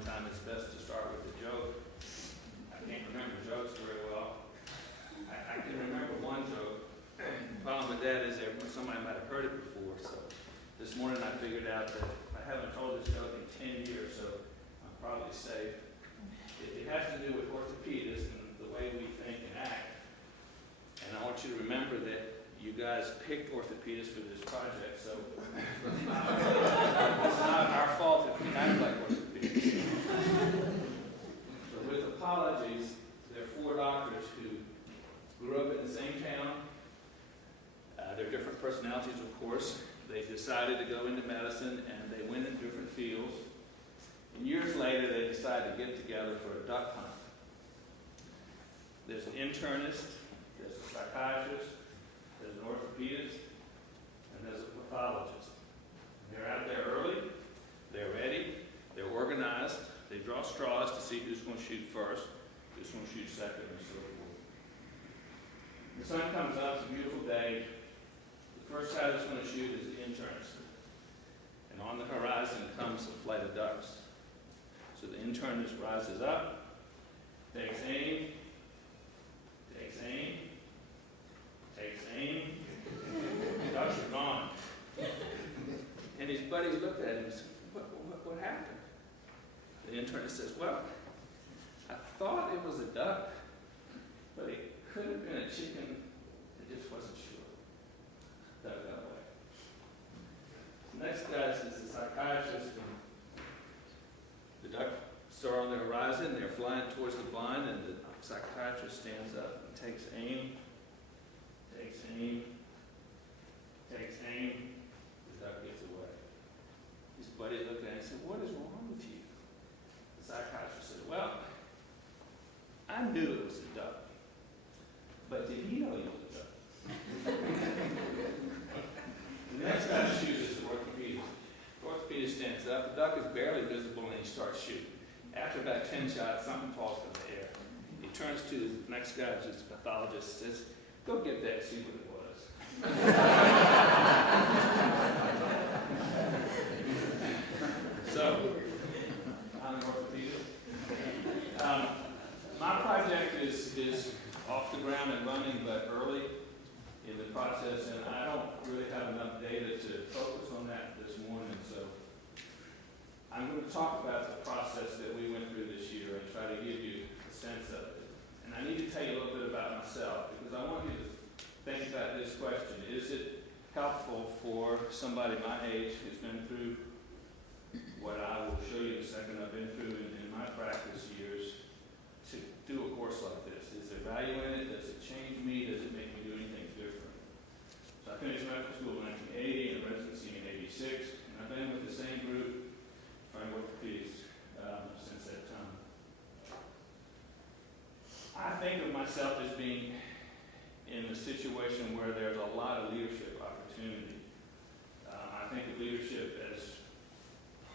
one time it's best to start with a joke. I can't remember jokes very well. I can remember one joke. The problem with that is that somebody might have heard it before. So this morning I figured out that I haven't told this joke in 10 years, so I'm probably safe. It has to do with orthopedists and the way we think and act. And I want you to remember that you guys picked orthopedists for this project, so it's not our fault that we act like orthopedists. But with apologies, there are 4 doctors who grew up in the same town. They're different personalities, of course. They decided to go into medicine, and they went in different fields. And years later, they decided to get together for a duck hunt. There's an internist, there's a psychiatrist, there's an orthopedist, and there's a pathologist. They're out there early, they're ready, they're organized, they draw straws to see who's going to shoot first, who's going to shoot second, and so forth. The sun comes up, it's a beautiful day. The first guy that's going to shoot is the internist. And on the horizon comes a flight of ducks. So the internist rises up, takes aim, takes aim, takes aim. The ducks are gone. And his buddies looked at him and said, what happened? The internist says, well, I thought it was a duck, but it could have been a chicken. I just wasn't sure. Duck got away. The next guy is the psychiatrist. The ducks are on the horizon. They're flying towards the blind, and the psychiatrist stands up and takes aim, takes aim, takes aim. The duck gets away. His buddy looked at him and said, what is wrong with you? The psychiatrist said, well, I knew it was a duck, but did he know he was a duck? The next guy to shoot is the orthopedist. The orthopedist stands up. The duck is barely visible, and he starts shooting. After about 10 shots, something falls from the air. He turns to the next guy, which is the pathologist, and says, go get that, see what it was. So, I'm an orthopedist. My project is off the ground and running, but early in the process, and I don't really have enough data to focus on that this morning, so I'm going to talk about the process that we went through this year and try to give you a sense of it. And I need to tell you a little bit about myself, because I want you to think about this question. Is it helpful for somebody my age who's been through what I will show you in a second I've been through in my practice years to do a course like this? Is there value in it? Does it change me? Does it make me do anything different? So I finished medical school in 1980 and residency in 86, and I've been with the same group trying orthopedics since that time. I think of myself as being in a situation where there's a lot of leadership opportunity. I think of leadership as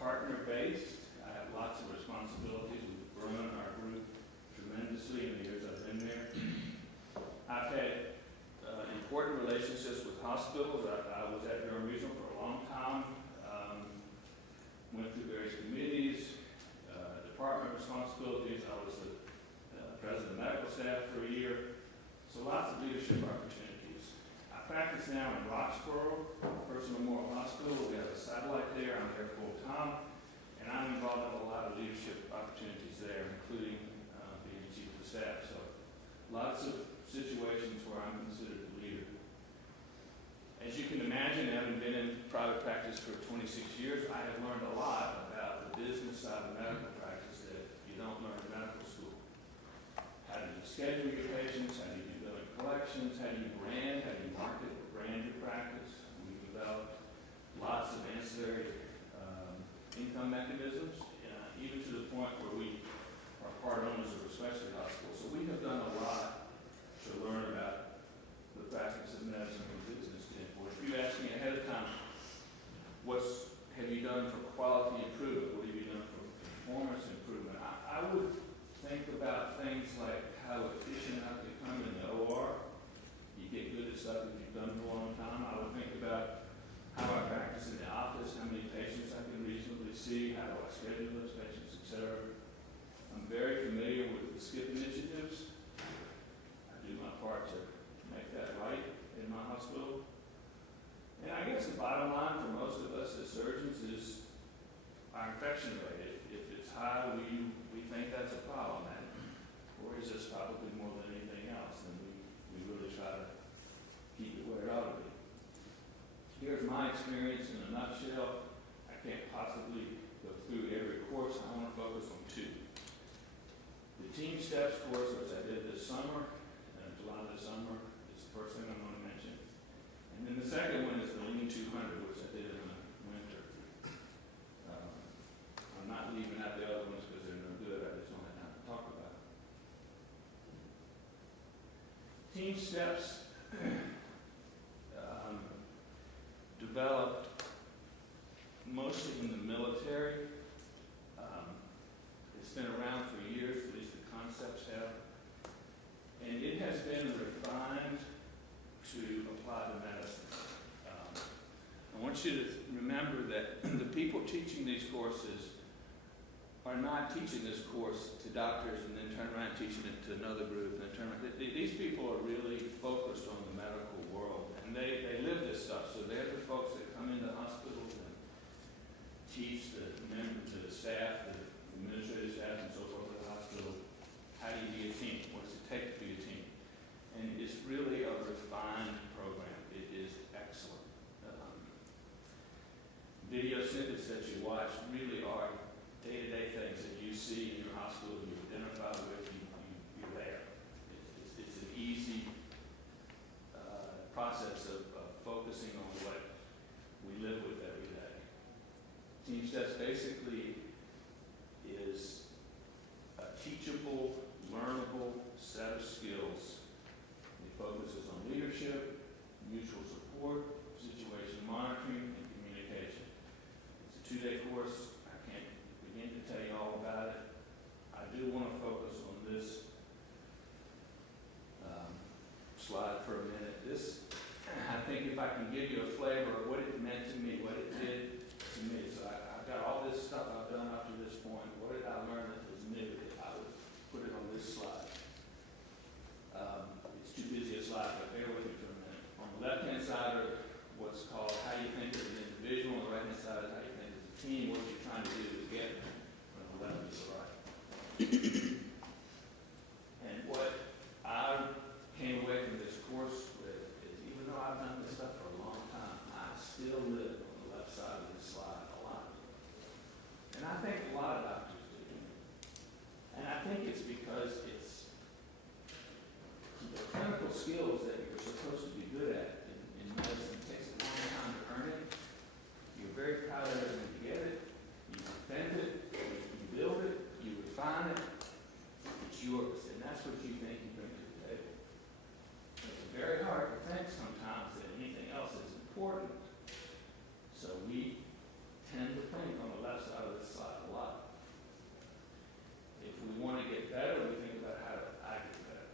partner-based. I have lots of responsibilities. We've grown our group tremendously in the years I've been there. I've had important relationships with hospitals. I was at Gilmer for a long time. Went through various committees, department responsibilities. I was the president of medical staff for a year. So lots of leadership opportunities. I practice now in Roxborough, First Memorial Hospital. We have a satellite there. I'm there full time. And I'm involved in a lot of leadership opportunities there, including being chief of staff. So lots of situations where I'm considered a leader. As you can imagine, having been in private practice for 26 years, I have learned a lot about the business side of medical practice that you don't learn in medical school. How do you schedule your patients? How do you do billing collections? How do you brand? How do you market or brand your practice? We developed lots of ancillary income mechanisms, even to the point where we are part owners of a specialty hospital. So we have done a lot to learn about the practice of medicine from a business standpoint. If you ask me ahead of time, what have you done for quality improvement? What have you done for performance improvement? I would think about things like how efficient I become in the OR. You get good at stuff that you've done for a long time. I would think guess the bottom line for most of us as surgeons is our infection rate. If it's high, we think that's a problem, and worries us probably more than anything else, and we really try to keep it where it ought to be. Here's my experience in a nutshell. I can't possibly go through every course. I want to focus on two. The Team Steps course, which I did this summer, July this summer, is the first thing I'm going to mention. And then the second one is the Lean 200, which I did in the winter. I'm not leaving out the other ones because they're no good. I just don't have time to talk about it. Team Steps developed mostly in the military. It's been around for years, at least the concepts have. And it has been refined to apply to medicine. I want you to remember that the people teaching these courses are not teaching this course to doctors and then turn around teaching it to another group and then turn around. These people are really focused on the medical world, and they live this stuff. So they're the folks that come into hospitals and teach the members, the staff, the administrative staff, and so forth at the hospital, how do you be a team? What does it take to be a team? And it's really a refined program. It is excellent. Video snippets that you watch really are day-to-day things that you see in your hospital, you identify with, you're there. It's an easy process of focusing on what we live with every day. Team Steps basically is a teachable, learnable set of skills. It focuses on leadership, mutual support, situation monitoring, and communication. It's a 2-day course. I can't begin to tell you all about it. I do want to focus on this slide for a minute. This, I think if I can give you a flavor of what it meant to me, what it did to me. So I've got all this stuff I've done up to this point. What did I learn that was new? I would put it on this slide. It's too busy a slide, but bear with me for a minute. On the left-hand side are what's called how you think as an individual. On the right-hand side is how you think as a team, what you're trying to do to get from the left to the right. And what I came away from this course with is, even though I've done this stuff for a long time, I still live on the left side of this slide a lot. And I think a lot of doctors do. And I think it's because it's the clinical skills that you're supposed to be good at in medicine. It takes a long time to earn it. You're very proud of it when you get it. You defend it. You build it. You refine it. It's yours. And that's what you think you bring to the table. It's very hard to think sometimes that anything else is important. So we tend to think on the left side of this slide a lot. If we want to get better, we think about how do I get better.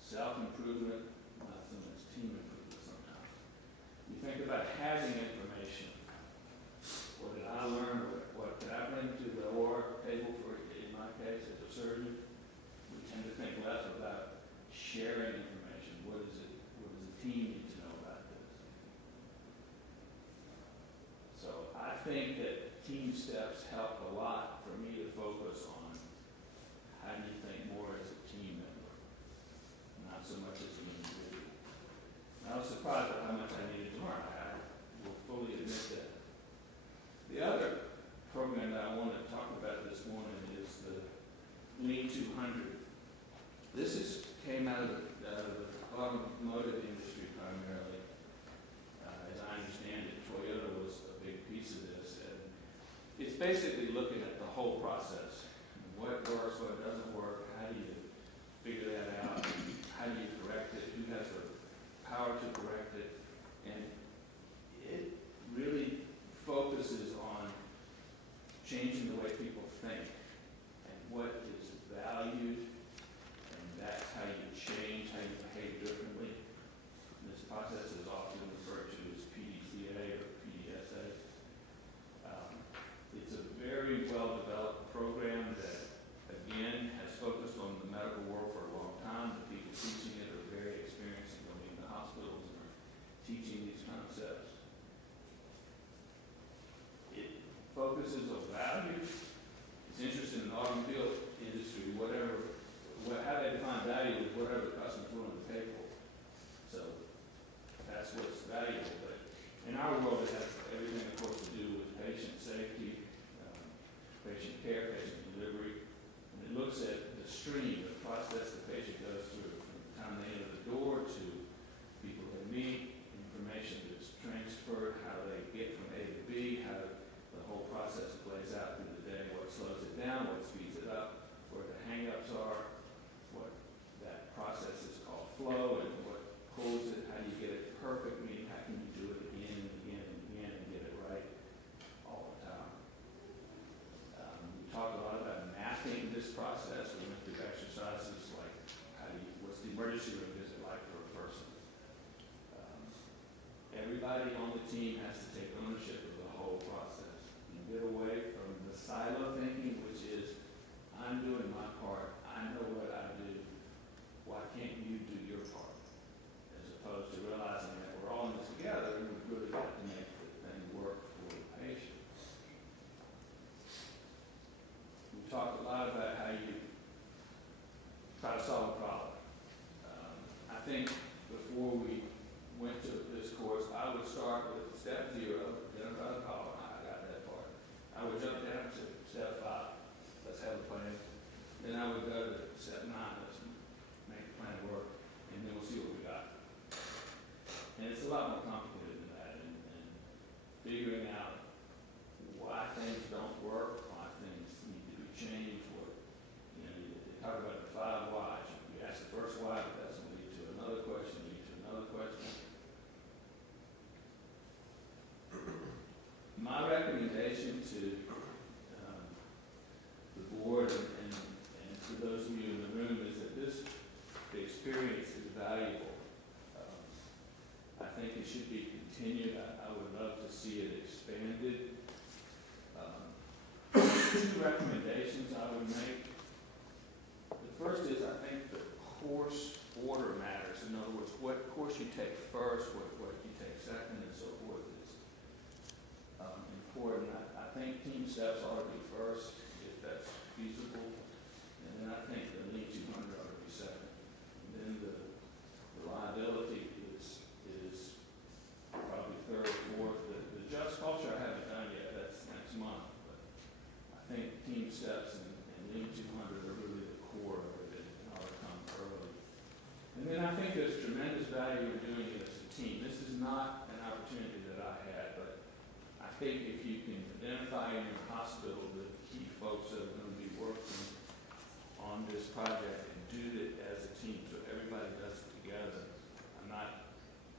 Self-improvement, not so much team improvement sometimes. We think about having information. What did I learn? What did I bring to the OR table for, in my case, as a surgeon? We tend to think less about sharing information. What does the team need to know about this? So I think that Team Steps help a lot for me to focus on how do you think more as a team member, not so much as an individual. I was surprised at how much I needed to learn. I will fully admit that. The other program that I want to talk about this morning is the Lean 200. This came out of the automotive industry primarily. As I understand it, Toyota was a big piece of this. And it's basically looking at the whole process. What works, what doesn't work, how do you figure that out? How do you correct it? Who has the power to correct it? And it really focuses on changing the way people think and what is valued, and that's how you change, how you behave differently. This process is often referred to as PDCA or PDSA. It's a very well-developed program that, again, has focused team has to take ownership of the whole process and get away from the silo thinking, which is, I'm doing my part, I know what I do, why can't you do your part? As opposed to realizing that we're all in this together and we've really got to make the thing work for the patient. We talked a lot about how you try to solve a problem. I think before we went to this course, I would start with step 0, identify the problem. I got that part. I would jump down to step 5, let's have a plan. Then I would go to step 9, let's make the plan work, and then we'll see what we got. And it's a lot more complicated than that, and figuring out why things don't work, why things need to be changed, what, you know, they talk about the 5 whys. You ask the first why, but that's going to lead to another question, lead to another question. My recommendation to the board and to those of you in the room is that this experience is valuable. I think it should be continued. I would love to see it expanded. 2 recommendations I would make. The first is, I think the course order matters. In other words, what course you take first, what you take second, and so forth is important. I think team steps ought to be first, if that's feasible. And then I think the Lean 200 ought to be second. And then the reliability is probably third, fourth. The just culture I haven't done yet. That's next month. But I think team steps and Lean 200 are really the core of it, and ought to come early. And then I think there's tremendous value in doing it as a team. This is not an opportunity that I had, but I think if you can identify in your hospital the key folks that are going to be working on this project and do it as a team, so everybody does it together. I'm not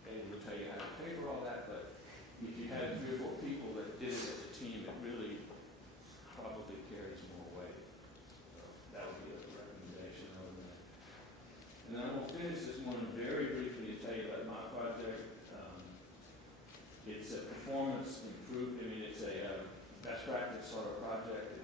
able to tell you how to pay for all that, but if you had 3 or 4 people that did it as a team, it really probably carries more weight. So that would be a recommendation on that. And then I will finish this one very briefly to tell you about my project. It's a performance improvement. I mean, it's a best practice sort of project.